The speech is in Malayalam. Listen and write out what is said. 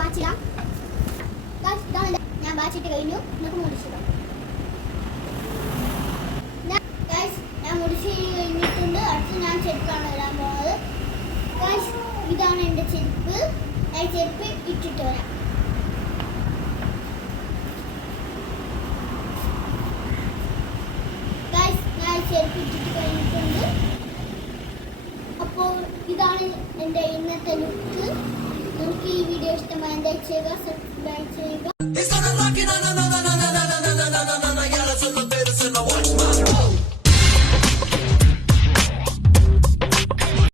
ബാച്ചിടാം. ഞാൻ ബാച്ചിട്ട് കഴിഞ്ഞു. നമുക്ക് മുടിച്ചിടാം. ഞാൻ മുടിച്ച് കഴിഞ്ഞിട്ടുണ്ട്. അടുത്ത് ഞാൻ ചെരുപ്പാണ് ഇടാൻ പോകുന്നത്. ഇതാണ് എൻ്റെ ചെരുപ്പ്. ഞാൻ ചെരുപ്പ് ഇട്ടിട്ട് വരാം. ഞാൻ ചെരുപ്പ് ഇട്ടിട്ട് കഴിഞ്ഞിട്ടുണ്ട്. അപ്പോൾ ഇതാണ് എൻ്റെ ഇന്നത്തെ ലുക്ക്. നിങ്ങൾക്ക് ഈ വീഡിയോ ഇഷ്ടമായി ലൈക്ക് ചെയ്യുക, സബ്സ്ക്രൈബ് ചെയ്യുക.